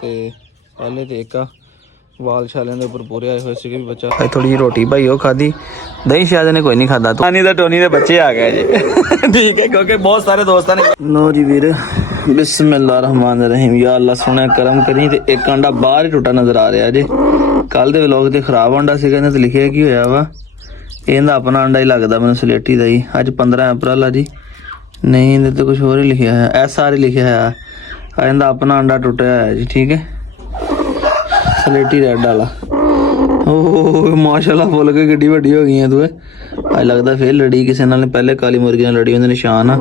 ਤੇ ਪਹਿਲੇ ਤੇ ਇੱਕ ਵਾਲ ਛਾਲਿਆਂ ਦੇ ਉੱਪਰ ਪੂਰੇ ਆਏ ਹੋਏ ਸੀਗੇ ਵੀ ਬੱਚਾ ਥੋੜੀ ਜਿਹੀ ਰੋਟੀ ਭਾਈ ਉਹ ਖਾਧੀ ਦਹੀਂ ਸ਼ਾਇਦ ਨੇ ਕੋਈ ਨਹੀਂ ਖਾਧਾ ਟੋਨੀ ਦੇ ਬੱਚੇ ਆ ਗਏ ਜੀ ਠੀਕ ਹੈ ਕਿਉਂਕਿ ਬਹੁਤ ਸਾਰੇ ਦੋਸਤਾਂ ਨੇ ਲੋ ਜੀ ਵੀਰ ਬਿਸਮਿਲ੍ਲਾ ਰਹਿਮਾਨ ਰਹੀਮ ਯਾ ਅੱਲਾ ਸੋਹਣਾ ਕਰਮ ਕਰੀ ਤੇ ਇੱਕ ਆਂਡਾ ਬਾਹਰ ਹੀ ਟੁੱਟਾ ਨਜ਼ਰ ਆ ਰਿਹਾ ਜੀ ਕੱਲ ਦੇ ਵਲੋਗ ਤੇ ਖਰਾਬ ਆਂਡਾ ਸੀਗਾ ਇਹਨੇ ਤੇ ਲਿਖਿਆ ਕੀ ਹੋਇਆ ਵਾ ਇਹਦਾ ਆਪਣਾ ਆਂਡਾ ਹੀ ਲੱਗਦਾ ਮੈਨੂੰ ਸਲੇਟੀ ਦਾ ਹੀ ਅੱਜ 15 ਅਪ੍ਰੈਲ ਆ ਜੀ ਨਹੀਂ ਇਹਦੇ ਤੇ ਕੁਝ ਹੋਰ ਹੀ ਲਿਖਿਆ ਹੈ ਐਸਆਰ ਹੀ ਲਿਖਿਆ ਹੈ ਇਹਦਾ ਆਪਣਾ ਆਂਡਾ ਟੁੱਟਿਆ ਹੋਇਆ ਜੀ ਠੀਕ ਹੈ ਸਲੇਟੀ ਰੈਡ ਵਾਲਾ ਓਹ ਮਾਸ਼ਾਅੱਲਾ ਫੁੱਲ ਕੇ ਗੱਡੀ ਵੱਡੀ ਹੋ ਗਈ ਹੈ ਤੂੰ ਅੱਜ ਲੱਗਦਾ ਫੇਰ ਲੜੀ ਕਿਸੇ ਨਾਲ ਪਹਿਲੇ ਕਾਲੀ ਮੁਰਗੀ ਨਾਲ ਲੜੀ ਉਹਦੇ ਨਿਸ਼ਾਨ ਆ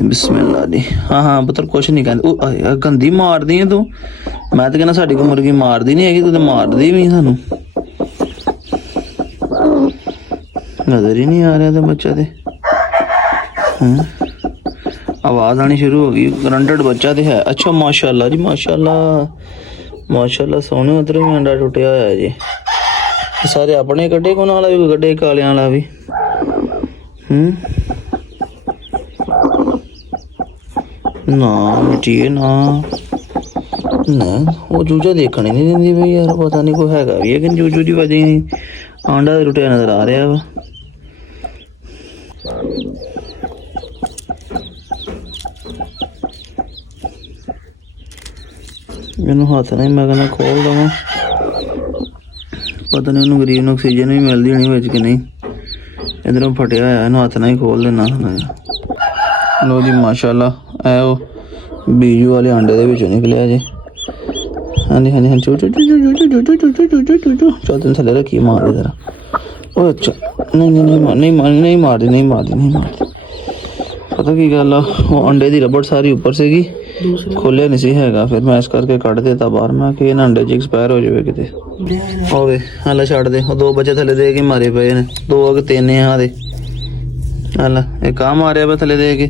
ਬਿਸਮਿਲ੍ਲਾ ਜੀ ਹਾਂ ਪੁੱਤਰ ਕੁਛ ਨਹੀਂ ਕਹਿੰਦੇ ਉਹ ਗੰਦੀ ਮਾਰਦੀ ਹੈ ਤੂੰ ਮੈਂ ਤਾਂ ਕਹਿੰਦਾ ਸਾਡੀ ਕੋਈ ਮੁਰਗੀ ਮਾਰਦੀ ਨਹੀਂ ਹੈਗੀ ਤੂੰ ਤਾਂ ਮਾਰਦੀ ਵੀ ਸਾਨੂੰ ਨਜ਼ਰ ਹੀ ਨਹੀਂ ਆ ਰਿਹਾ ਤੇ ਬੱਚਾ ਤੇ आवाज आनी शुरू हो गई ग्रंटेड बच्चा तो है अच्छा माशाल्लाह जी माशाल्लाह सोने उधर भी अंडा टुटिया होया जी सारे अपने कड्डे को नाला भी कड्डे कालियां वाला भी ना मिटिए ना वो चूजा देखने नहीं देंदी भाई यार पता नहीं कोई हैगा भी लेकिन चूजू की वजह नहीं आंडा टुटिया नजर आ रहा वा मैनू हाथ नहीं मैं कहना खोल दवा पता नहीं उन्होंने गरीब ऑक्सीजन भी मिलती होनी बिच कि नहीं इधरों फटिया होया इन्हू हाथ नहीं खोल देना लो जी माशाल्लाह ऐ बीजू वाले आंडे दे विचों निकलिया जी हाँ जी हाँ जी हाँ चू चू चू चू चू चू चू चू चू चू चू चू चल तेन थले रखी मार दे जरा ओ अच्छा नहीं मारदी पता की गल आ वो अंडे की रबड़ सारी ऊपर सीगी खोलिया नहीं सी हैगा फिर मैं इस करके कट देता बाहर मैं कि अंडे च एक्सपायर हो जाए किते होवे हला छड़ दे दो बच्चे थले दे के मारे पे ने दो अग तीन आ दे हला एक आ मारिया पे थले दे के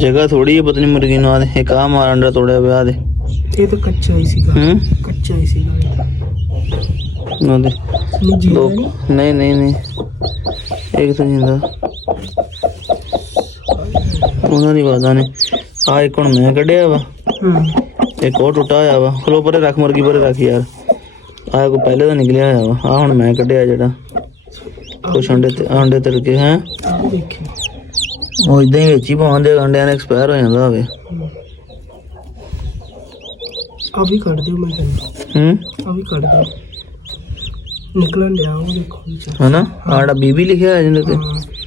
जगह थोड़ी है पता नहीं मुर्गी ना दे एक आ मार अंडा तोड़िया पे आ दे ये तो कच्चा ही सीगा ना दे दो नहीं एक तो जिंदा ਉਹਨਾਂ ਦੀ ਆਵਾਜ਼ਾਂ ਨੇ ਆ ਇੱਕ ਹੁਣ ਮੈਂ ਕੱਢਿਆ ਵਾ ਇੱਕ ਉਹ ਟੁੱਟਾ ਹੋਇਆ ਵਾ ਖਲੋ ਪਰੇ ਰੱਖ ਮੁਰਗੀ ਪਰੇ ਰੱਖ ਯਾਰ ਆ ਕੋ ਪਹਿਲੇ ਤਾਂ ਨਿਕਲਿਆ ਹੋਇਆ ਵਾ ਆ ਹੁਣ ਮੈਂ ਕੱਢਿਆ ਜਿਹੜਾ ਕੁਛ ਅੰਡੇ ਤੜਕੇ ਹੈ ਉਹ ਇਦਾਂ ਹੀ ਵਿੱਚ ਹੀ ਪਾਉਂਦੇ ਅੰਡਿਆਂ ਨੇ ਐਕਸਪਾਇਰ ਹੋ ਜਾਂਦਾ ਹੋਵੇ ਆ ਵੀ ਕੱਢ ਦਿਓ ਮੈਂ ਕਹਿੰਦਾ ਆ ਵੀ ਕੱਢ ਦਿਓ ਨਿਕਲਣ ਡਿਆ ਉਹ ਦੇਖੋ ਹਨਾ ਆੜਾ ਬੀਬੀ ਲਿਖਿਆ ਹੈ ਜਿਹਦੇ ਤੇ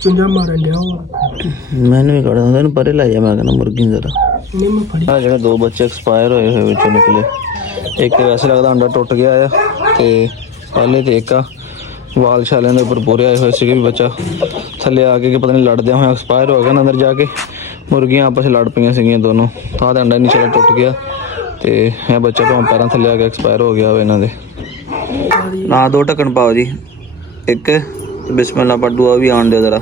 ਚੁੰਝਾ ਮਾਰਨ ਡਿਆ मैंने भी कड़ा था परे ला मैं कहना मुर्गी जरा जो दो बच्चे एक्सपायर होए हुए बच्चों निकले एक तो वैसे लगता अंडा टुट गया है तो पहले तो एक वाल छालियां के उपर पूरे आए हुए थे भी बच्चा थले आके पता नहीं लड़दे हुए एक्सपायर हो गया अंदर जाके मुर्गियां आपस लड़ पईयां सीगियां दोनों तो अंडा नीचे टुट गया तो यह बच्चा भावें पैरों थले आके एक्सपायर हो गया हो इन्हों के ना दो ढक्कन पाओ जी एक बिस्मिल्लाह पड्डू आ भी आन दे जरा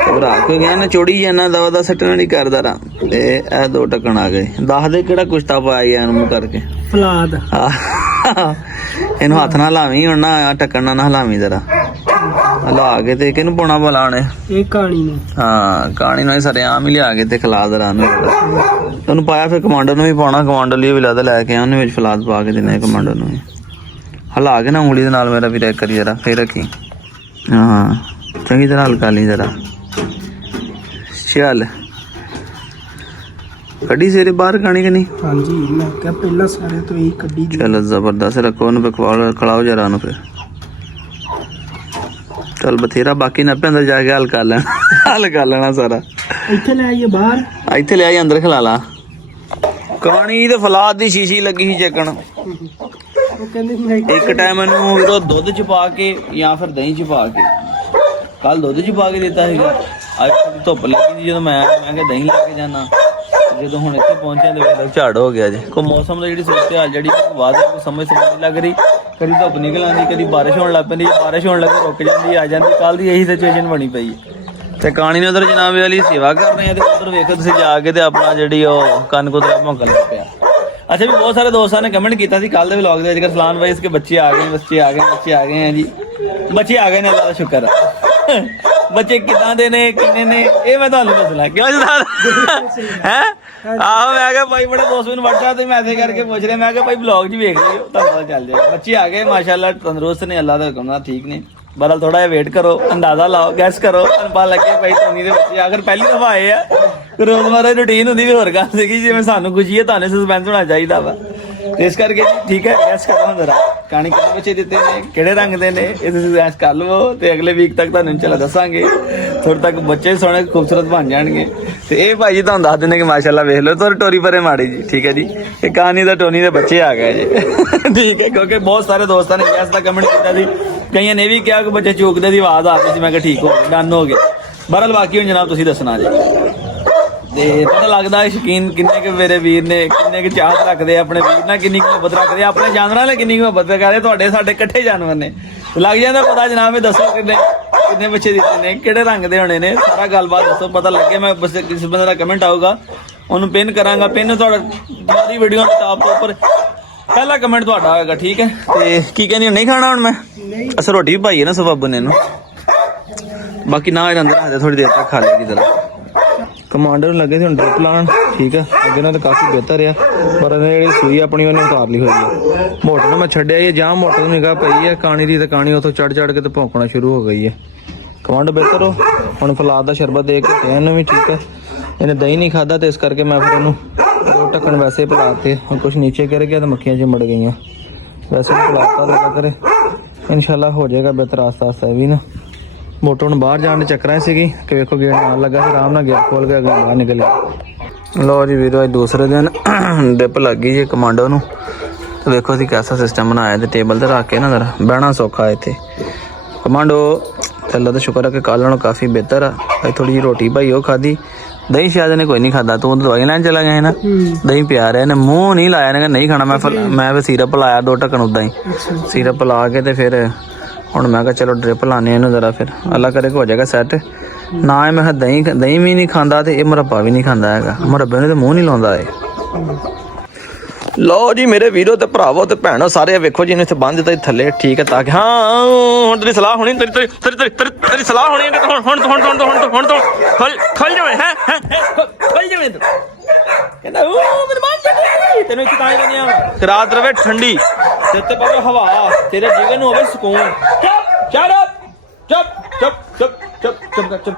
घबरा के गया ना चोड़ी जाना दवा सटना नहीं करदा रहा ते ए दो ढक्कन आ गए दस दे केड़ा कुश्ता पाया यार मुंह करके फलाद इन्हू हाथ ना हिलावी हुण ना ढक्कन ना हिलावी जरा हिला के ते किनू पाउणा भला ने ए कहानी ने हां कहानी ने सरेआम ही लिया के ते खिला जरा तैनूं पाया फिर कमांडो नूं भी पाउणा कमांडो लिए भी लादा लैके आने विच फलाद पा के देने कमांडो नूं हिला के ना उंगली दे नाल मेरा भी रैक करी जरा फिर रखी हां चंगी तरह हल्का ली जरा चल कड़ी सेरे बाहर खानी कि नहीं हां जी मैं क्या पहला सारे तो यही कड़ी चल जबरदस्त रखो उन पे खिलाओ जरा उन पे चल बथेरा बाकी ना पे अंदर जाके हल कर लेना सारा इथे ले आइए बाहर इथे ले आइए अंदर खिला ला कहानी ते फलाद दी शीशी लगी सी चेकण एक टाइम इनू दुध च पा के या फिर दही च पा के कल दुध च पा के दिता है ਅੱਜ ਧੁੱਪ ਲੱਗੀ ਸੀ ਜਦੋਂ ਮੈਂ ਕਿਹਾ ਦਹੀਂ ਲੈ ਕੇ ਜਾਣਾ ਜਦੋਂ ਹੁਣ ਇੱਥੇ ਪਹੁੰਚਿਆ ਤੇ ਵੇਖ ਝਾੜ ਹੋ ਗਿਆ ਜੀ ਕੋਈ ਮੌਸਮ ਦਾ ਜਿਹੜੀ ਸੋਚ ਹਾਲ ਜਿਹੜੀ ਵਾਦਾ ਕੋਈ ਸਮਝ ਨਹੀਂ ਲੱਗ ਰਹੀ ਕਦੀ ਧੁੱਪ ਨਿਕਲ ਆਉਂਦੀ ਕਦੀ ਬਾਰਿਸ਼ ਹੋਣ ਲੱਗ ਪੈਂਦੀ ਬਾਰਿਸ਼ ਹੋਣ ਲੱਗੇ ਰੁਕ ਜਾਂਦੀ ਆ ਜਾਂਦੀ ਕੱਲ ਦੀ ਇਹੀ ਸਿਚੁਏਸ਼ਨ ਬਣੀ ਪਈ ਤੇ ਕਾਣੀ ਨੇ ਉਧਰ ਜਨਾਬ ਵਾਲੀ ਸੇਵਾ ਕਰ ਰਹੇ ਆ ਤੇ ਉਧਰ ਵੇਖੋ ਤੁਸੀਂ ਜਾ ਕੇ ਤੇ ਆਪਣਾ ਜਿਹੜੀ ਉਹ ਕੰਨ ਕੁਤਰਾ ਭੌਂਕਣ ਲੱਗ ਪਿਆ अच्छा भी बहुत सारे दोस्तों ने कमेंट किया कल के व्लॉग के फलान भाई इसके बच्चे आ गए हैं जी बच्चे आ गए ने अल्लाह दा शुक्र बच्चे किदां दे ने किन्ने ने ये मैं तुहानू दसना क्यों है ਆਹੋ ਮੈਂ ਕਿਹਾ ਭਾਈ ਬੜੇ ਦੋਸਤ ਨੂੰ WhatsApp ਤੇ ਮੈਸੇਜ ਕਰਕੇ ਪੁੱਛ ਰਿਹਾ, ਮੈਂ ਕਿਹਾ ਭਾਈ ਬਲੌਗ 'ਚ ਵੇਖ ਲਿਓ ਤੁਹਾਨੂੰ ਪਤਾ ਚੱਲ ਜਾਏਗਾ। ਬੱਚੇ ਆ ਗਏ ਮਾਸ਼ਾਅੱਲਾ, ਤੰਦਰੁਸਤ ਨੇ, ਅੱਲਾ ਦਾ ਹੁਕਮ ਨਾਲ ਠੀਕ ਨੇ। ਬਰਲ ਥੋੜਾ ਜਿਹਾ ਵੇਟ ਕਰੋ, ਅੰਦਾਜ਼ਾ ਲਾਓ, ਗੈਸ ਕਰੋ, ਤੁਹਾਨੂੰ ਪਤਾ ਲੱਗੇ ਭਾਈ ਧੋਨੀ ਦੇ ਬੱਚੇ ਆਖਰ ਪਹਿਲੀ ਦਫਾ ਆਏ ਆ। ਰੋਜ਼ਮਰਾ ਰੂਟੀਨ ਹੁੰਦੀ ਵੀ ਹੋਰ ਗੱਲ ਸੀਗੀ, ਜਿਵੇਂ ਸਾਨੂੰ ਖੁਸ਼ੀ ਹੈ ਤੁਹਾਨੂੰ ਸਸਪੈਂਸ ਹੋਣਾ ਚਾਹੀਦਾ ਵਾ, ਤੇ ਇਸ ਕਰਕੇ ਠੀਕ ਹੈ ਗੈਸ ਕਰੋ ਜਰਾ ਕਹਾਣੀ ਕਿਹੜੇ ਬੱਚੇ ਦਿੱਤੇ ਨੇ, ਕਿਹੜੇ ਰੰਗ ਦੇ ਨੇ, ਇਹ ਤੁਸੀਂ ਗੈਸ ਕਰ ਲਵੋ ਤੇ ਅਗਲੇ ਵੀਕ ਤੱਕ ਤੁਹਾਨੂੰ ਇਨਸ਼ਾਅੱਲਾ ਦੱਸਾਂਗੇ। ਥੋੜੇ ਤੱਕ ਬੱਚੇ ਸੋਹਣੇ ਖੂਬਸੂਰਤ ਬਣ ਜਾਣਗੇ। ਤੇ ਇਹ ਭਾਈ ਜੀ ਤੁਹਾਨੂੰ ਦੱਸ ਦਿੰਦੇ ਕਿ ਮਾਸ਼ਾਅੱਲਾ ਵੇਖ ਲਓ ਤੁਹਾਡੀ ਟੋਰੀ ਪਰੇ ਮਾੜੀ ਜੀ, ਠੀਕ ਹੈ ਜੀ। ਇਹ ਕਹਾਣੀ ਦਾ ਟੋਨੀ ਦੇ ਬੱਚੇ ਆ ਗਏ ਜੀ, ਠੀਕ ਹੈ, ਕਿਉਂਕਿ ਬਹੁਤ ਸਾਰੇ ਦੋਸਤਾਂ ਨੇ ਗੈਸ ਦਾ ਕਮੈਂਟ ਕੀਤਾ ਸੀ, ਕਈਆਂ ਨੇ ਵੀ ਕਿਹਾ ਕਿ ਬੱਚੇ ਚੂਕਦੇ ਦੀ ਆਵਾਜ਼ ਆ ਰਹੀ ਸੀ। ਮੈਂ ਕਿਹਾ ਠੀਕ ਹੋ ਗਿਆ, ਡਨ ਹੋ ਗਿਆ। ਬਹਰਹਾਲ ਬਾਕੀ ਹੁਣ ਜਨਾਬ ਤੁਸੀਂ ਦੱਸਣਾ ਜੀ। ਤੇ ਪਤਾ ਲੱਗਦਾ ਸ਼ੌਕੀਨ ਕਿੰਨੇ ਕੁ ਮੇਰੇ ਵੀਰ ਨੇ, ਕਿੰਨੇ ਕੁ ਚਾਹਤ ਰੱਖਦੇ ਆ ਆਪਣੇ ਵੀਰ ਨਾਲ, ਕਿੰਨੀ ਕੁ ਮੁਹੱਬਤ ਰੱਖਦੇ ਆ ਆਪਣੇ ਜਾਨਵਰਾਂ ਨਾਲ, ਕਿੰਨੀ ਕੁ ਮੁਹੱਬਤ ਕਰਦੇ। ਤੁਹਾਡੇ ਸਾਡੇ ਇਕੱਠੇ ਜਾਨਵਰ ਨੇ, ਲੱਗ ਜਾਂਦਾ ਪਤਾ ਜਨਾਬ। ਇਹ ਦੱਸੋ ਕਿੰਨੇ ਬੱਚੇ ਦਿੱਤੇ ਨੇ, ਕਿਹੜੇ ਰੰਗ ਦੇ ਹੋਣੇ ਨੇ, ਸਾਰਾ ਗੱਲਬਾਤ ਦੱਸੋ, ਪਤਾ ਲੱਗੇ। ਮੈਂ ਬਸ ਕਿਸੇ ਬੰਦੇ ਦਾ ਕਮੈਂਟ ਆਊਗਾ ਉਹਨੂੰ ਪਿੰਨ ਕਰਾਂਗਾ, ਪਿੰਨ ਤੁਹਾਡਾ ਸਾਰੀ ਵੀਡੀਓ ਦੇ ਟਾਪ ਤੋਂ ਉੱਪਰ ਪਹਿਲਾ ਕਮੈਂਟ ਤੁਹਾਡਾ ਹੋਏਗਾ, ਠੀਕ ਹੈ। ਤੇ ਕੀ ਕਹਿੰਦੀ ਨਹੀਂ ਖਾਣਾ ਹੁਣ ਮੈਂ, ਅਸਾਂ ਰੋਟੀ ਵੀ ਪਾਈ ਹੈ ਨਾ ਸਵਾਬੂ ਨੇ ਇਹਨੂੰ, ਬਾਕੀ ਨਾ ਇਹਦੇ ਅੰਦਰ ਆ ਜਾ, ਥੋੜੀ ਦੇਰ ਤੱਕ ਖਾ ਲੇਗੀ ਜ਼ਰਾ। ਕਮਾਂਡਰ ਨੂੰ ਲੱਗੇ ਸੀ ਹੁਣ ਡ੍ਰਿਪ ਲਾਉਣ, ਠੀਕ ਹੈ, ਅੱਗੇ ਨਾਲ ਤਾਂ ਕਾਫੀ ਬਿਹਤਰ ਆ, ਪਰ ਇਹਨੇ ਜਿਹੜੀ ਸੂਈ ਆਪਣੀ ਉਹਨੇ ਉਤਾਰ ਲਈ ਹੋਈ ਹੈ। ਮੋਟਰ ਨੂੰ ਮੈਂ ਛੱਡਿਆ ਹੀ ਜਾਂ ਮੋਟਰ ਨੂੰ ਨਿਗਾਹ ਪਈ ਹੈ ਕਾਣੀ ਦੀ, ਤੇ ਕਾਣੀ ਉੱਥੋਂ ਚੜ ਕੇ ਤੇ ਭੌਂਕਣਾ ਸ਼ੁਰੂ ਹੋ ਗਈ ਹੈ। ਕਮਾਂਡਰ ਬਿਹਤਰ ਹੋ ਹੁਣ, ਫਲਾਦ ਦਾ ਸ਼ਰਬਤ ਦੇ ਕੇ ਇਹਨੂੰ ਵੀ, ਠੀਕ ਹੈ। ਇਹਨੇ ਦਹੀਂ ਨਹੀਂ ਖਾਧਾ ਤੇ ਇਸ ਕਰਕੇ ਮੈਂ ਫਿਰ ਉਹਨੂੰ ਢੱਕਣ ਵੈਸੇ ਪਿਲਾਤੇ, ਹੁਣ ਕੁਛ ਨੀਚੇ ਗਿਰ ਗਿਆ ਤੇ ਮੱਖੀਆਂ ਚਿੰਬੜ ਗਈਆਂ, ਵੈਸੇ ਪਿਲਾਤਾ ਲੱਗਾ ਕਰੇ, ਇਨਸ਼ਾਅੱਲਾ ਹੋ ਜਾਏਗਾ ਬਿਹਤਰ ਆਸਤਾ ਆਸਤਾ। ਇਹ ਵੀ ਨਾ ਮੋਟਰ ਨੂੰ ਬਾਹਰ ਜਾਣ ਦੇ ਚੱਕਰਾਂ ਸੀਗੀ ਕਿ ਵੇਖੋ ਗੇਟ ਨਾਲ ਲੱਗਾ ਸੀ, ਆਰਾਮ ਨਾਲ ਗੇਟ ਖੋਲ ਕੇ ਅਗਲਾ ਬਾਹਰ ਨਿਕਲ ਗਿਆ। ਲਓ ਜੀ ਵੀਰੋ, ਅੱਜ ਦੂਸਰੇ ਦਿਨ ਡਿਪ ਲੱਗ ਗਈ ਜੀ ਕਮਾਂਡੋ ਨੂੰ। ਤੇ ਵੇਖੋ ਅਸੀਂ ਕੈਸਾ ਸਿਸਟਮ ਬਣਾਇਆ, ਤੇ ਟੇਬਲ ਤੇ ਰੱਖ ਕੇ ਨਾ ਜ਼ਰਾ ਬਹਿਣਾ ਸੌਖਾ ਇੱਥੇ। ਕਮਾਂਡੋ ਅੱਲਾ ਦਾ ਸ਼ੁਕਰ ਹੈ ਕਿ ਕੱਲ੍ਹ ਨਾਲੋਂ ਕਾਫੀ ਬਿਹਤਰ ਆ। ਅੱਜ ਥੋੜੀ ਜਿਹੀ ਰੋਟੀ ਭਾਈ ਉਹ ਖਾਧੀ, ਦਹੀਂ ਸ਼ਾਇਦ ਇਹਨੇ ਕੋਈ ਨਹੀਂ ਖਾਧਾ। ਤੂੰ ਦਵਾਈ ਲੈਣ ਚਲਾ ਗਿਆ ਨਾ, ਦਹੀਂ ਪਿਆ ਰਿਹਾ, ਇਹਨੇ ਮੂੰਹ ਨਹੀਂ ਲਾਇਆ, ਇਹਨੇ ਨਹੀਂ ਖਾਣਾ। ਮੈਂ ਫਿਰ ਸੀਰਪ ਲਾਇਆ 2 ਢੱਕਣ ਉੱਦਾਂ ਹੀ, ਸੀਰਪ ਲਾ ਕੇ ਤੇ ਫਿਰ ਹੁਣ ਮੈਂ ਕਿਹਾ ਚਲੋ ਡ੍ਰਿਪ ਲਾਣੇ ਇਹਨੂੰ ਜ਼ਰਾ, ਫਿਰ ਅੱਲਾ ਕਰੇ ਹੋ ਜਾਏਗਾ ਸੈੱਟ। ਨਾ ਇਹ ਮੈਂ ਕਿਹਾ ਦਹੀਂ ਵੀ ਨਹੀਂ ਖਾਂਦਾ ਤੇ ਇਹ ਮੁਰੱਬਾ ਵੀ ਨਹੀਂ ਖਾਂਦਾ ਹੈਗਾ, ਮੁਰੱਬੇ ਨੂੰ ਤੇ ਮੂੰਹ ਨਹੀਂ ਲਾਉਂਦਾ ਇਹ। ਲਓ ਜੀ ਮੇਰੇ ਵੀਰੋ ਤੇ ਭਰਾਵੋ ਤੇ ਭੈਣੋ ਸਾਰੇ, ਵੇਖੋ ਜੀ ਇਹਨੂੰ ਇੱਥੇ ਬੰਨ੍ਹ ਦਿੱਤਾ ਥੱਲੇ, ਠੀਕ ਹੈ, ਤਾਂ ਕਿ ਹਾਂ ਹੁਣ ਤੇਰੀ ਸਲਾਹ ਹੋਣੀ, ਤੇਰੀ ਸਲਾਹ ਹੋਣੀ ਹੈ। ਹੁਣ ਖਲ ਜਾਵੇ, ਹੈ ਖਲ ਜਾਵੇ ਕਹਿੰਦਾ ਮੈਨੂੰ ਬੰਨ ਜਾ, ਤੈਨੂੰ ਇੱਥੇ ਤਾਂ ਹੀ ਕਹਿੰਦੇ ਆ ਰਾਤ ਰਵੇ ਠੰਡੀ, ਤੇ ਤੇ ਪਵੇ ਹਵਾ, ਤੇਰੇ ਜੀਵਨ ਨੂੰ ਹੋਵੇ ਸਕੂਨ। ਚੁੱਪ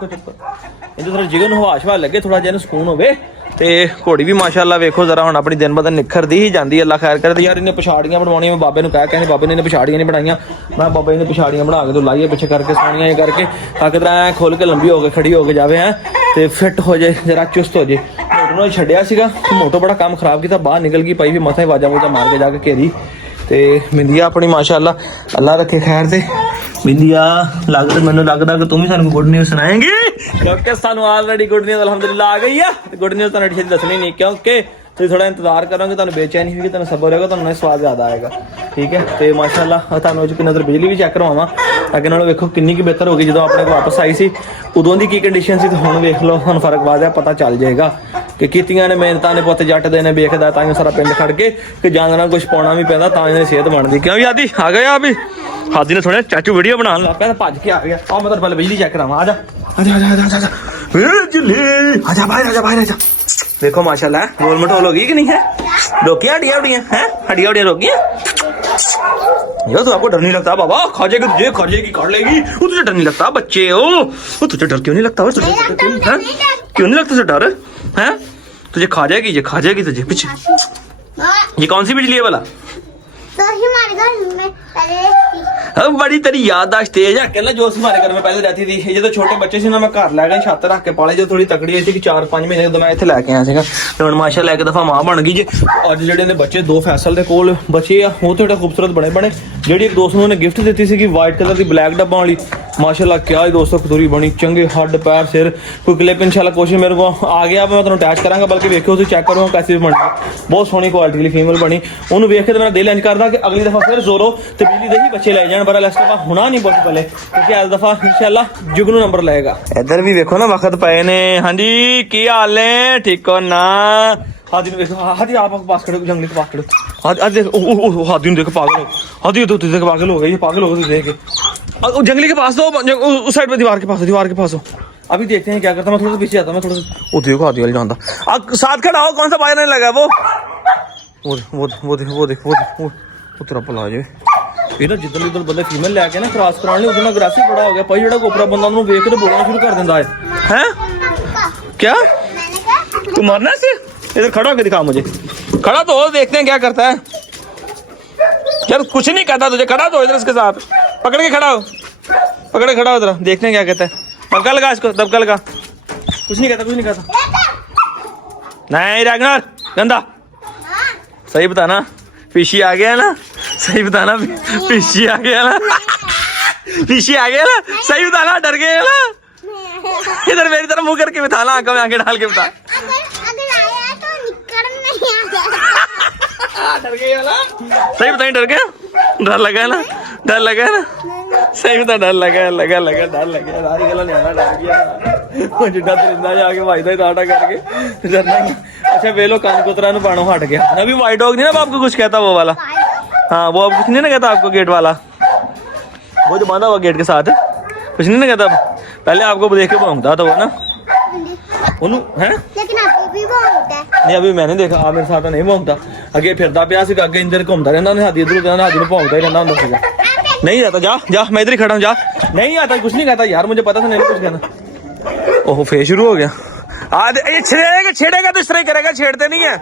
ਇਹਦੇ ਥੋੜਾ ਜੀਵਨ ਨੂੰ ਹਵਾ ਸ਼ਵਾ ਲੱਗੇ, ਥੋੜਾ ਜਿਹਾ ਸਕੂਨ ਹੋਵੇ। ਤੇ ਘੋੜੀ ਵੀ ਮਾਸ਼ਾਅੱਲਾ ਵੇਖੋ ਜ਼ਰਾ ਹੁਣ ਆਪਣੀ ਦਿਨ ਬ ਦਿਨ ਨਿਖਰਦੀ ਹੀ ਜਾਂਦੀ ਹੈ, ਅੱਲਾ ਖੈਰ ਕਰੇ। ਤੇ ਯਾਰ ਇਹਨੇ ਪਛਾੜੀਆਂ ਬਣਵਾਉਣੀਆਂ, ਮੈਂ ਬਾਬੇ ਨੂੰ ਕਹਿੰਦੇ ਬਾਬੇ ਨੇ ਪਛਾੜੀਆਂ ਨਹੀਂ ਬਣਾਈਆਂ। ਮੈਂ ਬਾਬਾ ਜੀ ਨੇ ਪਛਾੜੀਆਂ ਬਣਾ ਕੇ ਤੂੰ ਲਾਈਏ ਪਿੱਛੇ ਕਰਕੇ, ਸੋਹਣੀਆਂ ਇਹ ਕਰਕੇ, ਤਾਂ ਕਿ ਤਰ੍ਹਾਂ ਐ ਖੋਲ ਕੇ ਲੰਬੀ ਹੋ ਕੇ ਖੜੀ ਹੋ ਕੇ ਜਾਵੇ, ਹੈ ਤੇ ਫਿੱਟ ਹੋ ਜਾਏ, ਜਰਾ ਚੁਸਤ ਹੋ ਜਾਏ। ਮੋਟੋ ਨੂੰ ਛੱਡਿਆ ਸੀਗਾ, ਮੋਟੋ ਬੜਾ ਕੰਮ ਖਰਾਬ ਕੀਤਾ, ਬਾਹਰ ਨਿਕਲ ਗਈ, ਪਾਈ ਵੀ ਮੱਥਾ ਵਾਜਾ ਵੂਜਾ ਮਾਰ ਕੇ ਜਾ ਕੇ ਘੇਰੀ। ਤੇ ਬਿੰਦੀਆ ਆਪਣੀ ਮਾਸ਼ਾਅੱਲਾ ਅੱਲਾ ਰੱਖੇ ਖੈਰ। ਤੇ ਬਿੰਦੀਆ ਮੈਨੂੰ ਲੱਗਦਾ ਕਿ ਤੂੰ ਵੀ ਸਾਨੂੰ ਗੁੱਡ ਨਿਊਜ਼ ਸੁਣਾਏਂਗੀ, ਕਿਉਂਕਿ ਸਾਨੂੰ ਆਲਰੇਡੀ ਗੁੱਡ ਨਿਊਜ਼ ਅਲਹਮਦੁਲਿਲਾ ਆ ਗਈ ਆ। ਤੇ ਗੁੱਡ ਨਿਊਜ਼ ਤੁਹਾਨੂੰ ਛੇਤੀ ਦੱਸਣੀ ਨਹੀਂ, ਕਿਉਂਕਿ ਤੁਸੀਂ ਥੋੜਾ ਇੰਤਜ਼ਾਰ ਕਰੋਗੇ, ਤੁਹਾਨੂੰ ਬੇਚੈਨੀ ਹੋਏਗੀ, ਤੁਹਾਨੂੰ ਸਬਰ ਹੋਏਗਾ, ਤੁਹਾਨੂੰ ਸਵਾਦ ਜ਼ਿਆਦਾ ਆਏਗਾ, ਠੀਕ ਹੈ। ਤੇ ਮਾਸ਼ਾਅੱਲਾ ਤੁਹਾਨੂੰ ਅੱਜ ਕਿੰਨਾ ਬਿਜਲੀ ਵੀ ਚੈੱਕ ਕਰਵਾਵਾਂ, ਅੱਗੇ ਨਾਲੋਂ ਵੇਖੋ ਕਿੰਨੀ ਕੁ ਬਿਹਤਰ ਹੋ ਗਈ। ਜਦੋਂ ਆਪਣੇ ਕੋਲ ਵਾਪਸ ਆਈ ਸੀ ਉਦੋਂ ਦੀ ਕੀ ਕੰਡੀਸ਼ਨ ਸੀ, ਤੇ ਹੁਣ ਵੇਖ ਲਓ, ਹੁਣ ਫਰਕ ਵਾਜਿਆ, ਪਤਾ ਚੱਲ ਜਾਏਗਾ ਕਿ ਕੀਤੀਆਂ ਨੇ ਮਿਹਨਤਾਂ ਨੇ ਪੁੱਤ ਜੱਟ ਦੇ ਨੇ, ਵੇਖਦਾ ਤਾਂ ਹੀ ਸਾਰਾ ਪਿੰਡ ਖੜ ਕੇ ਕਿ ਜਾਨਣਾ ਕੁਛ ਪਾਉਣਾ ਵੀ ਪੈਂਦਾ, ਤਾਂ ਇਹਦੀ ਸਿਹਤ ਬਣਦੀ। ਕਿਉਂ ਵੀ ਆਦੀ ਆ ਗਏ ਆ ਵੀ ਹਾਦੀ ਨੇ ਸੁਣਿਆ ਚਾਚੂ ਵੀਡੀਓ ਬਣਾਉਣ ਲੱਗ ਪਿਆ, ਤਾਂ ਭੱਜ ਕੇ ਆ ਗਿਆ। ਆਹ ਮੈਂ ਤਾਂ ਪਹਿਲਾਂ ਬਿਜਲੀ ਚੈੱਕ ਕਰਾਵਾਂ, ਆ ਜਾ ਬਾਹਰ। ਦੇਖੋ ਮਾਸ਼ਾਅੱਲਾ ਗੋਲ ਮਟੋਲ ਹੋ ਗਈ ਕਿ ਨਹੀਂ ਹੈ, ਰੋਕੀਆਂ ਹੱਡੀਆਂ हड्डियां रोकियां। ये तो आपको डर नहीं लगता बाबा, खा जाएगी तुझे, खा जाएगी, काट लेगी, वो तुझे डर नहीं लगता? बच्चे हो तुझे डर क्यों नहीं लगता? क्यों नहीं लगता तुझे डर है? तुझे खा जाएगी, ये खा जाएगी तुझे। पीछे ये कौन सी बिजली है वाला? तो हमारे घर में पहले बड़ी तेरी याददाश्त तेज है। कहना जो हमारे घर में पहले रहती थी, ये तो छोटे बच्चे से ना मैं घर लै गया छत रख के पाले, जो थोड़ी तकड़ी हुई थी 4-5 महीने ਜਦੋਂ ਮੈਂ ਇੱਥੇ ਲੈ ਕੇ ਆਇਆ ਸੀਗਾ, ਤੇ ਹੁਣ ਮਾਸ਼ਾਅੱਲਾ ਇੱਕ ਦਫਾ ਮਾਂ ਬਣ ਗਈ ਜੇ। ਅੱਜ ਜਿਹੜੇ ਨੇ ਬੱਚੇ 2 ਫੈਸਲ ਦੇ ਕੋਲ ਬੱਚੇ ਆ, ਉਹ ਤੇ ਬੜਾ ਖੂਬਸੂਰਤ ਬਣੇ। ਜਿਹੜੀ ਇੱਕ ਦੋਸਤ ਨੂੰ ਉਹਨੇ ਗਿਫਟ ਦਿੱਤੀ ਸੀਗੀ ਵਾਈਟ ਕਲਰ ਦੀ ਬਲੈਕ ਡੱਬਾਂ ਵਾਲੀ, ਮਾਸ਼ਾਅੱਲਾ ਕਿਆ ਹੀ ਦੋਸਤੋ ਖਤੂਰੀ ਬਣੀ, ਚੰਗੇ ਹੱਡ ਪੈਰ ਸਿਰ। ਕੋਈ ਕਲਿੱਪ ਇਨਸ਼ਾਅੱਲਾ ਕੋਸ਼ਿਸ਼ ਮੇਰੇ ਕੋਲ ਆ ਗਿਆ, ਮੈਂ ਤੁਹਾਨੂੰ ਅਟੈਚ ਕਰਾਂਗਾ, ਬਲਕਿ ਵੇਖਿਓ ਤੁਸੀਂ ਚੈੱਕ ਕਰੋ ਕੈਸੀ ਬਣੀ, ਬਹੁਤ ਸੋਹਣੀ ਕੁਆਲਿਟੀ ਵਾਲੀ ਫੀਮੇਲ ਬਣੀ। ਉਹਨੂੰ ਵੇਖ ਕੇ ਤਾਂ ਮੇਰਾ ਦਿਲ ਇੰਜ ਕਰਦਾ ਕਿ ਅਗਲੀ ਦਫਾ ਫਿਰ ਜ਼ੋਰੋ ਤੇ ਬਿਜਲੀ ਦੇ ਹੀ ਬੱਚੇ ਲੈ ਜਾਣ, ਪਰ ਇਸ ਦਫਾ ਹੁਣਾ ਨਹੀਂ ਬਹੁਤ ਪਹਿਲੇ, ਕਿਉਂਕਿ ਇਸ ਦਫਾ ਇਨਸ਼ਾਅੱਲਾ ਜੁਗਨੂ ਨੰਬਰ ਲਏਗਾ। ਇੱਧਰ ਵੀ ਵੇਖੋ ਨਾ ਵਕਤ ਪਏ ਨੇ। ਹਾਂਜੀ ਕੀ ਹਾਲ ਨੇ, ਠੀਕ ਹੋ ਨਾ? हादी ने देखो, हादी आप पास खड़े, जंगली के पास खड़े, हादी देख, ओ हादी ने देख पागल हो, हादी तो देख पागल हो गई, ये पागल हो गई देख के। जंगली के पास दो, उस साइड पे दीवार के पास हो, अभी देखते हैं क्या करता है। मैं थोड़ा सा पीछे आता हूँ, मैं थोड़ा सा वो देखो हाथी वाले जानता। साथ खड़ा हो, कौन सा बाहर नहीं लगा वो देख वो तेरा भला जे फिर ना जिद्दन जिद्दन बंदे फीमेल लैके ना क्रॉस कराने उतना अग्रेसिव बड़ा हो गया भाई। जो ओपरा बंदा उन्होंने वेख के बोलना शुरू कर देता है। क्या तू मरना से? इधर खड़ा होकर दिखा मुझे, खड़ा तो हो, देखते हैं क्या करता है। यार कुछ नहीं कहता तुझे, खड़ा तो इधर इसके साथ पकड़ के खड़ा हो, पकड़ के खड़ा हो इधर, देखते हैं क्या कहता है। दबका लगा इसको, दबका लगा। कुछ नहीं कहता, कुछ नहीं कहता। नहीं रैगनर गंदा, सही बताना फिशी आ गया ना, सही बताना फिशी आ गया ना, फिशी आ गया ना, सही बताना, डर गए ना। इधर मेरी तरफ मुंह करके बिठाना, आंखों में आंखें डाल के बता। अगर आया तो निकल नहीं आ डर गए ना, सही बताइए, डर गया, डर लगा ना, डर लगा ना, सही बता, डर लगा डर लगा सारी गला नहीं आना, डर गया जिड्डा परिंदा जाके वाइदा ही टाटा करके डरना। अच्छा वे लोग कान कुतरा पानो हट गया। अभी वाइट डॉग नहीं ना आपको कुछ कहता वो वाला? हाँ वो अब कुछ नहीं ना कहता आपको, गेट वाला वो जो बांधा हुआ गेट के साथ कुछ नहीं ना कहता। पहले आपको देख के भौंकता था वो ना, है लेकिन अभी भी भौंकता है। नहीं अभी मैंने देखा, आप मेरे साथ नहीं भौंकता, अगे फिरता पिया से अगे इंदर घूमता रहता, हाथी इधर कहना, हाथी भौंकता ही रहता होता सीगा। नहीं जाता, जा जा मैं इधर ही खड़ा हूँ, जा। नहीं आता, कुछ नहीं कहता यार, मुझे पता था नहीं कुछ कहना। ओहो फेस शुरू हो गया। ये छेड़ेगा तो इस तरह करेगा, छेड़ते नहीं है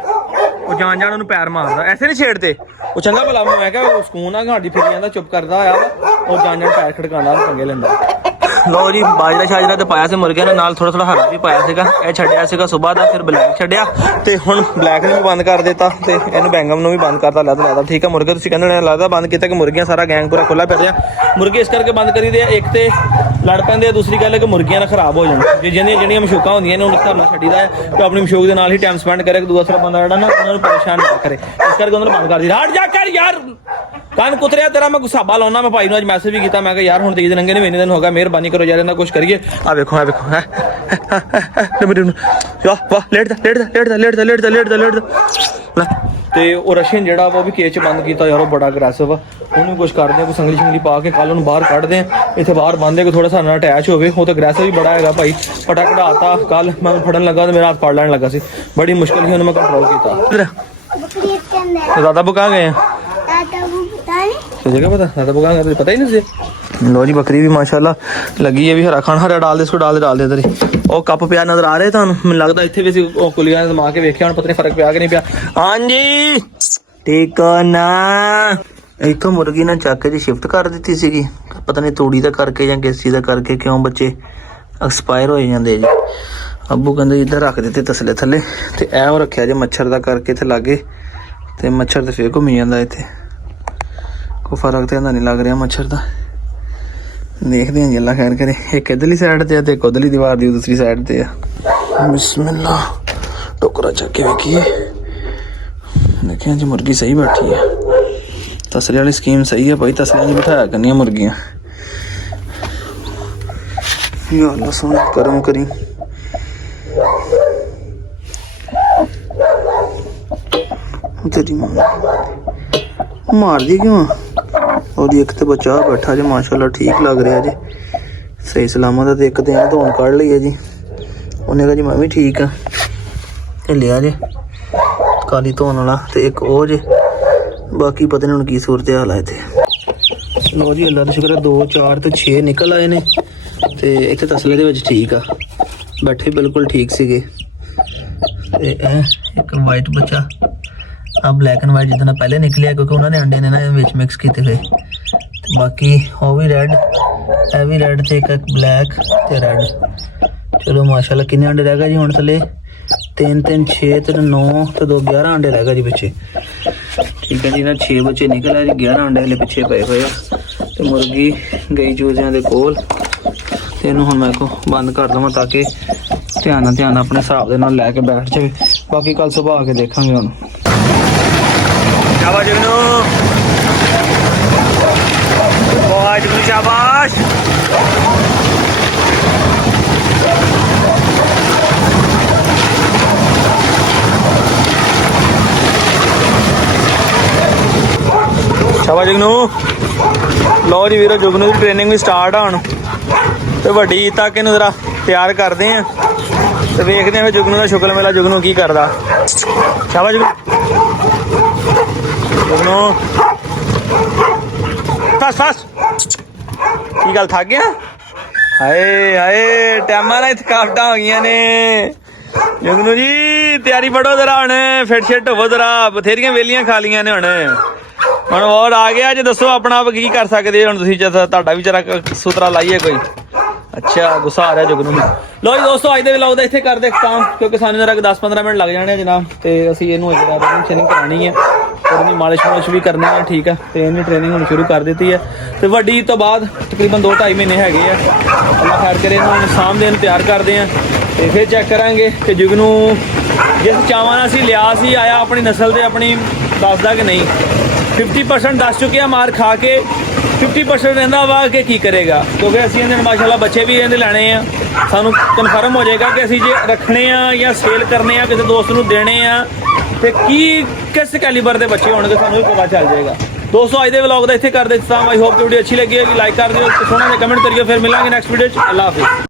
वो, जान जान उन्हें पैर मारदा, ऐसे नहीं छेड़ते वो। चंगा भला मैं क्या सुकून आ, हाडी फिर जाता, चुप करता आया और जान जान पैर खड़काना, पंगे लेंदा। लो जी बाजरा शाजरा तो पाया से मुर्गियां ने, नाल थोड़ा थोड़ा हरा भी पाया सीगा। ਇਹ ਛੱਡਿਆ ਸੀਗਾ ਸੁਬਾਹ ਦਾ, ਫਿਰ ਬਲੈਕ ਛੱਡਿਆ ਤੇ ਹੁਣ ਬਲੈਕ ਨੂੰ ਵੀ ਬੰਦ ਕਰ ਦਿੱਤਾ ਤੇ ਇਹਨੂੰ ਬੈਂਗਮ ਨੂੰ ਵੀ ਬੰਦ ਕਰਤਾ। ਲੱਗਦਾ ਠੀਕ ਹੈ ਮੁਰਗੇ, ਤੁਸੀਂ ਕਹਿੰਦੇ ਨੇ ਲੱਗਦਾ ਬੰਦ ਕੀਤਾ ਕਿ ਮੁਰਗੀਆਂ ਸਾਰਾ ਗੈਂਗ ਪੂਰਾ ਖੁੱਲਾ ਫਿਰ ਰਿਹਾ। ਮੁਰਗੇ ਇਸ ਕਰਕੇ ਬੰਦ ਕਰੀਦੇ ਆ, ਇੱਕ ਤੇ ਲੜ ਪੈਂਦੇ ਆ, ਦੂਸਰੀ ਗੱਲ ਹੈ ਕਿ ਮੁਰਗੀਆਂ ਨਾ ਖਰਾਬ ਹੋ ਜਾਣ। ਜੇ ਜਿਹੜੀਆਂ ਮਸ਼ੂਕਾਂ ਹੁੰਦੀਆਂ ਨੇ ਉਹਨੂੰ ਘਰ ਨਾਲ ਛੱਡੀਦਾ ਹੈ ਤੇ ਆਪਣੀ ਮਸ਼ੂਕ ਦੇ ਨਾਲ ਹੀ ਟਾਈਮ ਸਪੈਂਡ ਕਰੇ, ਦੂਸਰਾ ਬੰਦਾ ਜਿਹੜਾ ਨਾ ਉਹਨਾਂ ਨੂੰ ਪਰੇਸ਼ਾਨ ਨਾ ਕਰੇ, ਇਸ ਕਰਕੇ ਉਹਨਾਂ ਨੂੰ ਬੰਦ ਕਰ ਦਿੱਤਾ। ਹਟ ਜਾ ਕਰ ਯਾਰ ਕੰਨ ਕੁਤਰਿਆ ਤੇਰਾ, ਮੈਂ ਗੁੱਸਾਬਾ ਲਾਉਣਾ। ਮੈਂ ਭਾਈ ਨੂੰ ਅੱਜ ਮੈਸੇਜ ਵੀ ਕੀਤਾ, ਮੈਂ ਕਿਹਾ ਯਾਰ ਹੁਣ 23 ਨੰਗੇ ਨੇ, ਮਹੀਨੇ ਦਿਨ ਹੋ ਗਿਆ, ਮਿਹਰਬਾਨੀ ਕਰੋ ਯਾਰ ਇਹਨਾਂ ਕੁਛ ਕਰੀਏ। ਆ ਵੇਖੋ ਆ ਵੇਖੋ ਹੈ ਵਾਹ ਲੇਟਦਾ ਤੇ ਉਹ ਰਸ਼ੀਅਨ ਜਿਹੜਾ ਵਾ ਉਹ ਵੀ ਕੇਜ ਚ ਬੰਦ ਕੀਤਾ ਯਾਰ, ਉਹ ਬੜਾ ਅਗਰੈਸਿਵ ਆ। ਉਹਨੂੰ ਕੁਛ ਕਰਦੇ ਆ, ਕੋਈ ਸੰਗਲੀ ਸ਼ੰਗਲੀ ਪਾ ਕੇ ਕੱਲ ਉਹਨੂੰ ਬਾਹਰ ਕੱਢਦੇ ਆ, ਇੱਥੇ ਬਾਹਰ ਬੰਨਦੇ ਕੋਈ ਥੋੜਾ ਸਾਡੇ ਨਾਲ ਅਟੈਚ ਹੋਵੇ। ਉਹ ਤਾਂ ਅਗਰੈਸਿਵ ਵੀ ਬੜਾ ਹੈਗਾ ਭਾਈ, ਪਟਾ ਕਢਾਤਾ। ਕੱਲ ਮੈਂ ਫੜਨ ਲੱਗਾ ਤੇ ਮੇਰਾ ਹੱਥ ਫੜ ਲੈਣ ਲੱਗਾ ਸੀ, ਬੜੀ ਮੁਸ਼ਕਿਲ ਸੀ ਉਹਨੂੰ ਮੈਂ ਕੰਟਰੋਲ ਕੀਤਾ। बकरी के अंदर दादा बुका गए हैं, दादा वो पता नहीं, तुझे क्या पता? दादा बुका गए, तुझे पता ही नहीं तुझे। लो जी बकरी भी माशाल्लाह लगी है, भी हरा खाना, हरा डाल दे इसको, डाल दे इधर ही। ਉਹ ਕੱਪ ਪਿਆ ਨਜ਼ਰ ਆ ਰਿਹਾ ਤੁਹਾਨੂੰ? ਮੈਨੂੰ ਲੱਗਦਾ ਇੱਥੇ ਵੀ ਸੀ ਉਹ ਕੁਲੀਆਂ ਨੇ ਦਿਮਾਗ ਕੇ ਵੇਖਿਆ, ਹੁਣ ਪਤਾ ਨਹੀਂ ਫਰਕ ਪਿਆ ਕਿ ਨਹੀਂ ਪਿਆ। ਹਾਂਜੀ ਠੀਕ ਨਾ, ਇੱਕ ਮੁਰਗੀ ਨਾਲ ਚੱਕ ਕੇ ਜੀ ਸ਼ਿਫਟ ਕਰ ਦਿੱਤੀ ਸੀਗੀ, ਪਤਾ ਨਹੀਂ ਤੂੜੀ ਦਾ ਕਰਕੇ ਜਾਂ ਕਿਸ ਚੀਜ਼ ਦਾ ਕਰਕੇ, ਕਿਉਂ ਬੱਚੇ ਐਕਸਪਾਇਰ ਹੋ ਜਾਂਦੇ ਜੀ। ਅੱਬੂ ਕਹਿੰਦੇ ਇੱਧਰ ਰੱਖ ਦਿੱਤੇ ਤਸਲੇ ਥੱਲੇ, ਤੇ ਇਹ ਉਹ ਰੱਖਿਆ ਜੇ ਮੱਛਰ ਦਾ ਕਰਕੇ ਇੱਥੇ ਲਾਗੇ, ਤੇ ਮੱਛਰ ਤੇ ਫੇਰ ਘੁੰਮੀ ਜਾਂਦਾ ਇੱਥੇ, ਕੋਈ ਫਰਕ ਤੇ ਨਹੀਂ ਲੱਗ ਰਿਹਾ ਮੱਛਰ ਦਾ। ਦੇਖਦੇ ਹਾਂ ਅੱਲਾ ਖੈਰ ਕਰੇ। ਇੱਕ ਇਧਰਲੀ ਸਾਈਡ ਤੇ ਆ ਤੇ ਇੱਕ ਉਧਰਲੀ ਦੀਵਾਰ ਦੀ ਦੂਸਰੀ ਸਾਈਡ ਤੇ ਆ। ਬਿਸਮਿल्ला ਟੋਕਰਾ ਚੱਕ ਕੇ ਵੇਖੀਏ, ਦੇਖਿਆ ਜੀ ਮੁਰਗੀ ਸਹੀ ਬੈਠੀ ਹੈ, ਤਸਲੇ ਵਾਲੀ ਸਕੀਮ ਸਹੀ ਹੈ ਭਾਈ, ਤਸਲੇ ਨਹੀਂ ਬਿਠਾਇਆ ਕਰਨੀਆਂ ਮੁਰਗੀਆਂ। ਯਾ ਅੱਲਾ ਸੋਹਣਾ ਕਰਮ ਕਰੀ। ਤੇਰੀ ਮਾਰਦੀ ਕਿਉਂ? ਉਹਦੀ ਇੱਕ ਤੇ ਬੱਚਾ ਬੈਠਾ ਜੇ ਮਾਸ਼ਾਅੱਲਾ, ਠੀਕ ਲੱਗ ਰਿਹਾ ਜੀ, ਸਹੀ ਸਲਾਮਤ ਹੈ। ਤੇ ਇੱਕ ਤੇ ਧੋਣ ਕੱਢ ਲਈ ਹੈ ਜੀ, ਉਹਨੇ ਕਹਾ ਜੀ ਮੈਂ ਵੀ ਠੀਕ ਆ, ਤੇ ਲਿਆ ਜੇ ਕਾਲੀ ਧੋਣ ਵਾਲਾ, ਤੇ ਇੱਕ ਉਹ ਜੇ, ਬਾਕੀ ਪਤਾ ਨਹੀਂ ਹੁਣ ਕੀ ਸੂਰਤ ਹਾਲ ਹੈ ਇੱਥੇ। ਲੋ ਜੀ ਅੱਲਾ ਦਾ ਸ਼ੁਕਰ ਹੈ, 2 4 ਤੇ 6 ਨਿਕਲ ਆਏ ਨੇ, ਤੇ ਇੱਥੇ ਤਸਲੇ ਦੇ ਵਿੱਚ ਠੀਕ ਆ, ਬੈਠੇ ਬਿਲਕੁਲ ਠੀਕ ਸੀਗੇ। ਤੇ ਇਹ ਇੱਕ ਵਾਈਟ ਬੱਚਾ ਆ, ਬਲੈਕ ਐਂਡ ਵਾਈਟ ਜਿੱਦਾਂ ਪਹਿਲੇ ਨਿਕਲਿਆ, ਕਿਉਂਕਿ ਉਹਨਾਂ ਨੇ ਅੰਡੇ ਨੇ ਨਾ ਵਿੱਚ ਮਿਕਸ ਕੀਤੇ ਹੋਏ, ਤੇ ਬਾਕੀ ਉਹ ਵੀ ਰੈਡ, ਇਹ ਵੀ ਰੈਡ, ਤੇ ਇੱਕ ਬਲੈਕ ਤੇ ਰੈਡ। ਚਲੋ ਮਾਸ਼ਾਅੱਲਾ ਕਿੰਨੇ ਅੰਡੇ ਰਹਿ ਗਏ ਜੀ ਹੁਣ ਥੱਲੇ? 3 3 6 ਤੇ 9 ਤੇ 2 11 ਅੰਡੇ ਰਹਿ ਗਏ ਜੀ ਪਿੱਛੇ। ਠੀਕ ਹੈ ਜੀ, ਨਾ 6 ਬੱਚੇ ਨਿਕਲ ਆਏ ਜੀ, 11 ਅੰਡੇ ਹਲੇ ਪਿੱਛੇ ਪਏ ਹੋਏ ਆ। ਤੇ ਮੁਰਗੀ ਗਈ ਚੂਜ਼ਿਆਂ ਦੇ ਕੋਲ, ਤੇ ਇਹਨੂੰ ਹੁਣ ਮੈਂ ਕੋ ਬੰਦ ਕਰ ਦਵਾਂ ਤਾਂ ਕਿ ਧਿਆਨ ਨਾਲ ਆਪਣੇ ਹਿਸਾਬ ਦੇ ਨਾਲ ਲੈ ਕੇ ਬੈਠ ਜਾਵੇ। ਬਾਕੀ ਕੱਲ ਸੁਬਾਹ ਆ ਕੇ ਦੇਖਾਂਗੇ ਹੁਣ। शाबाश जुगनू, बहुत जुगनू शाबाश। शाबाश जुगनू। लो जी वीरो जुगनू की ट्रेनिंग भी स्टार्ट है हुण, ते वड्डी तक इहनूं जरा ਤਿਆਰ ਕਰਦੇ ਆ ਤੇ ਵੇਖਦੇ ਆ ਫਿਰ ਜੁਗਨੂ ਦਾ ਸ਼ੁਕਲ ਮੇਲਾ ਜੁਗਨੂ ਕੀ ਕਰਦਾ। ਸ਼ਾਬਾਸ਼ ਜੁਗਨੂ ਫਾਸਟ ਕੀ ਗੱਲ ਥੱਕ ਗਿਆ? ਹਾਏ ਹਾਏ ਟਾਈਮਾਂ ਨਾਲ ਥਕਾਵਟਾਂ ਹੋ ਗਈਆਂ ਨੇ। ਜੁਗਨੂ ਜੀ ਤਿਆਰੀ ਫੜੋ ਜ਼ਰਾ ਹੁਣ, ਫਿਟ ਸ਼ਿਟ ਹੋਵੋ ਜ਼ਰਾ, ਬਥੇਰੀਆਂ ਵੇਲੀਆਂ ਖਾ ਲੀਆਂ ਨੇ ਹੁਣ ਹੋਰ ਆ ਗਿਆ ਜੇ ਦੱਸੋ ਆਪਣਾ ਆਪ ਕੀ ਕਰ ਸਕਦੇ ਹੁਣ ਤੁਸੀਂ, ਜਦ ਤੁਹਾਡਾ ਵੀ ਜਰਾ ਸੁਤਰਾ ਲਾਈਏ ਕੋਈ। ਅੱਛਾ ਗੁੱਸਾ ਆ ਰਿਹਾ ਜੁਗਨੂ ਨੂੰ। ਲੋ ਜੀ ਦੋਸਤੋ ਅੱਜ ਦੇ ਵਲੌਗ ਦਾ ਇੱਥੇ ਕਰਦੇ ਖਤਮ, ਕਿਉਂਕਿ ਸਾਨੂੰ ਜਰਾ 10-15 ਮਿੰਟ ਲੱਗ ਜਾਣੇ ਆ ਜਨਾਬ, ਤੇ ਅਸੀਂ ਇਹਨੂੰ ਜਰਾ ਰਨਿੰਗ ਸ਼ਨਿੰਗ ਕਰਾਉਣੀ ਹੈ, और भी मालिश मुलिश भी करनी है। ठीक है तो इन्हें ट्रेनिंग होनी शुरू कर दी है, तो वड्डी तो बाद तकरीबन 2-2.5 महीने है। अल्लाह खैर करे इन्होंने सामने तैयार करते हैं, तो फिर चेक करांगे कि जुगनू जिस चावां नाल असीं लिया सी आया अपनी नस्ल से अपनी दसदा कि नहीं। 50% दस चुके हैं मार खा के, 50% रहिंदा वा कि की करेगा, क्योंकि असीं इहदे माशाअल्लाह बच्चे भी इहदे लैणे आ। सानू कन्फर्म हो जाएगा कि असीं जे रखने आ या सेल करने आ, किसी दोस्त नूं देने आ, ਤੇ ਕੀ ਕਿਸ ਕੈਲੀਬਰ ਦੇ ਬੱਚੇ ਹੋਣਗੇ ਸਾਨੂੰ ਵੀ ਪਤਾ ਚੱਲ ਜਾਏਗਾ। ਦੋਸਤੋ ਅੱਜ ਦੇ ਵਲੌਗ ਦਾ ਇੱਥੇ ਕਰ ਦਿੱਤਾ। ਆਈ ਹੋਪ ਕਿ ਵੀਡੀਓ ਅੱਛੀ ਲੱਗੀ ਹੋਵੇਗੀ, ਲਾਈਕ ਕਰ ਦਿਓ, ਸੋਹਣਾ ਜਿਹਾ ਕਮੈਂਟ ਕਰਿਓ। ਫਿਰ ਮਿਲਾਂਗੇ ਨੈਕਸਟ ਵੀਡੀਓ 'ਚ। ਅੱਲਾਹ ਹਾਫਿਜ਼।